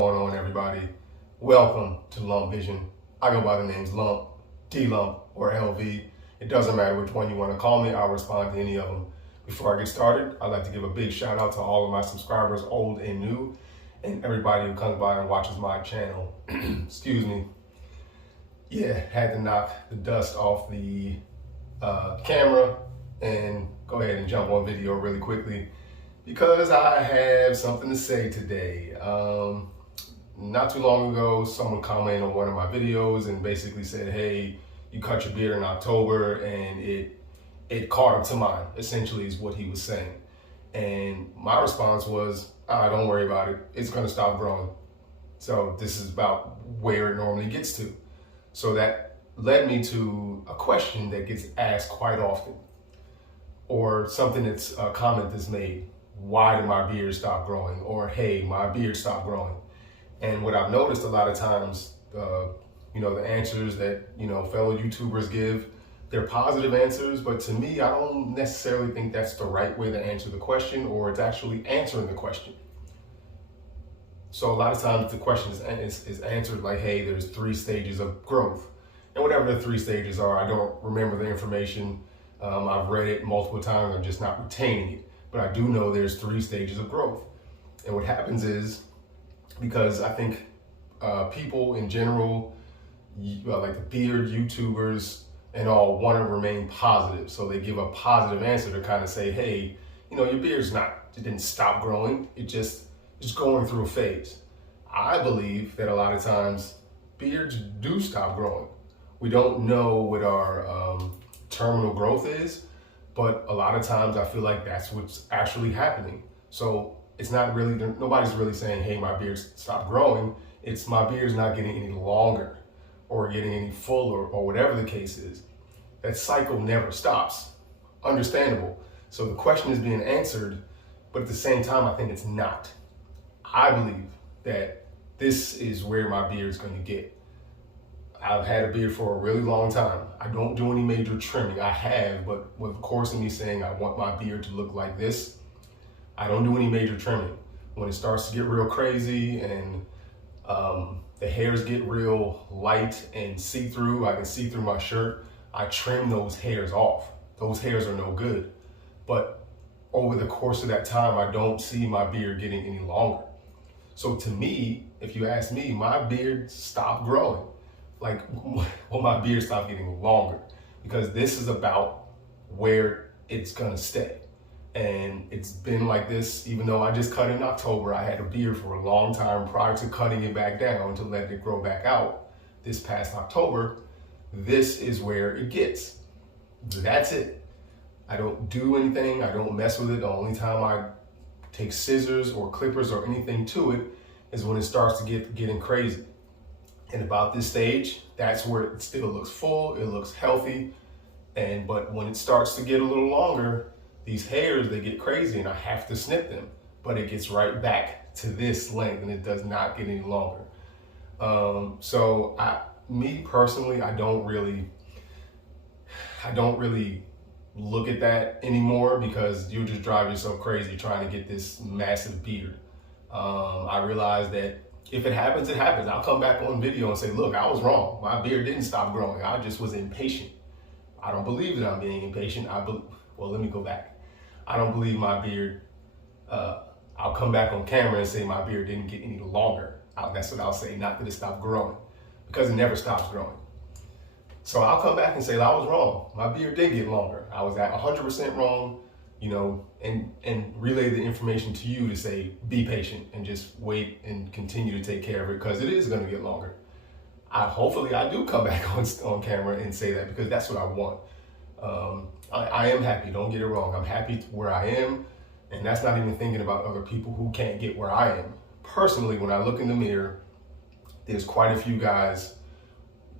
going on, everybody? Welcome to Lump Vision. I go by the names Lump, D-Lump, or LV. It doesn't matter which one you want to call me. I'll respond to any of them. Before I get started, I'd like to give a big shout out to all of my subscribers, old and new, and everybody who comes by and watches my channel. Excuse me. Yeah, had to knock the dust off the camera and go ahead and jump on video really quickly because I have something to say today. Not too long ago, someone commented on one of my videos and basically said, hey, you cut your beard in October, and it caught up to mine, essentially is what he was saying. And my response was, don't worry about it. It's gonna stop growing. So this is about where it normally gets to. So that led me to a question that gets asked quite often, or something that's a comment that's made. Why did my beard stop growing? Or, hey, my beard stopped growing. And what I've noticed a lot of times, the answers that, fellow YouTubers give, they're positive answers, but to me, I don't necessarily think that's the right way to answer the question, or it's actually answering the question. So a lot of times the question is answered like, hey, there's 3 stages of growth. And whatever the 3 stages are, I don't remember the information. I've read it multiple times, I'm just not retaining it. But I do know there's 3 stages of growth. And what happens is, because I think people in general, like the beard YouTubers and all, want to remain positive. So they give a positive answer to kind of say, hey, your beard's it didn't stop growing. It's just going through a phase. I believe that a lot of times beards do stop growing. We don't know what our terminal growth is, but a lot of times I feel like that's what's actually happening. So it's not really, nobody's really saying, hey, my beard stopped growing. It's my beard's not getting any longer or getting any fuller or whatever the case is. That cycle never stops. Understandable. So the question is being answered, but at the same time, I think it's not. I believe that this is where my beard's going to get. I've had a beard for a really long time. I don't do any major trimming. I have, but with the course of me saying I want my beard to look like this, I don't do any major trimming. When it starts to get real crazy and the hairs get real light and see-through, I can see through my shirt, I trim those hairs off. Those hairs are no good. But over the course of that time, I don't see my beard getting any longer. So to me, if you ask me, my beard stopped growing. Like, well, my beard stopped getting longer, because this is about where it's gonna stay. And it's been like this, even though I just cut in October. I had a beard for a long time prior to cutting it back down to let it grow back out this past October. This is where it gets. That's it. I don't do anything. I don't mess with it. The only time I take scissors or clippers or anything to it is when it starts to getting crazy. And about this stage, that's where it still looks full, it looks healthy. But when it starts to get a little longer, these hairs, they get crazy and I have to snip them, but it gets right back to this length and it does not get any longer. So me personally, I don't really look at that anymore, because you just drive yourself crazy trying to get this massive beard. I realize that if it happens, it happens. I'll come back on video and say, look, I was wrong. My beard didn't stop growing. I just was impatient. I don't believe that I'm being impatient. Well, let me go back. I don't believe my beard, I'll come back on camera and say my beard didn't get any longer. That's what I'll say, not that it stopped growing, because it never stops growing. So I'll come back and say, I was wrong. My beard did get longer. I was at 100% wrong, and relay the information to you to say, be patient and just wait and continue to take care of it, because it is going to get longer. Hopefully I do come back on camera and say that, because that's what I want. I am happy, don't get it wrong. I'm happy where I am, and that's not even thinking about other people who can't get where I am. Personally, when I look in the mirror, there's quite a few guys,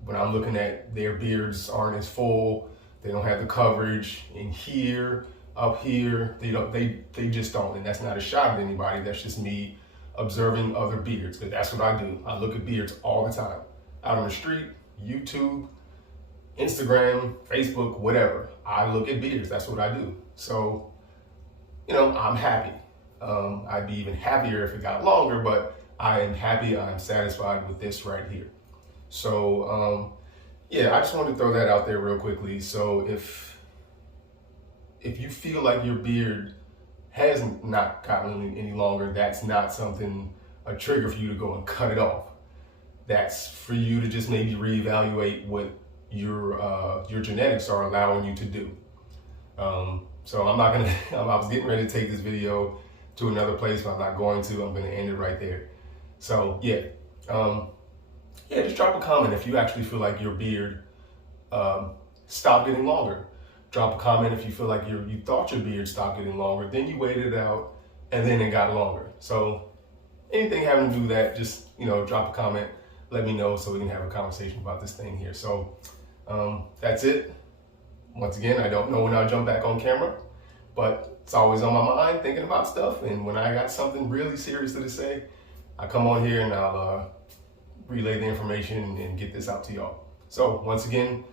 when I'm looking at their beards aren't as full, they don't have the coverage in here, up here, they just don't. And that's not a shot at anybody, that's just me observing other beards, because that's what I do. I look at beards all the time, out on the street, YouTube, Instagram, Facebook, whatever. I look at beards, that's what I do. So, I'm happy. I'd be even happier if it got longer, but I am happy, I'm satisfied with this right here. So yeah, I just wanted to throw that out there real quickly. So if you feel like your beard has not gotten any longer, that's not a trigger for you to go and cut it off. That's for you to just maybe reevaluate what your genetics are allowing you to do. So I'm not gonna, I was getting ready to take this video to another place, but I'm not going to. I'm gonna end it right there. So yeah, just drop a comment if you actually feel like your beard stopped getting longer. Drop a comment if you feel like you thought your beard stopped getting longer, then you waited it out, and then it got longer. So anything having to do that, just drop a comment, let me know so we can have a conversation about this thing here. So that's it. Once again, I don't know when I'll jump back on camera, but it's always on my mind thinking about stuff. And when I got something really serious to say, I come on here and I'll relay the information and get this out to y'all. So once again,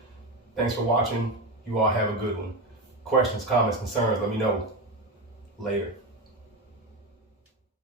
thanks for watching. You all have a good one. Questions, comments, concerns, let me know. Later.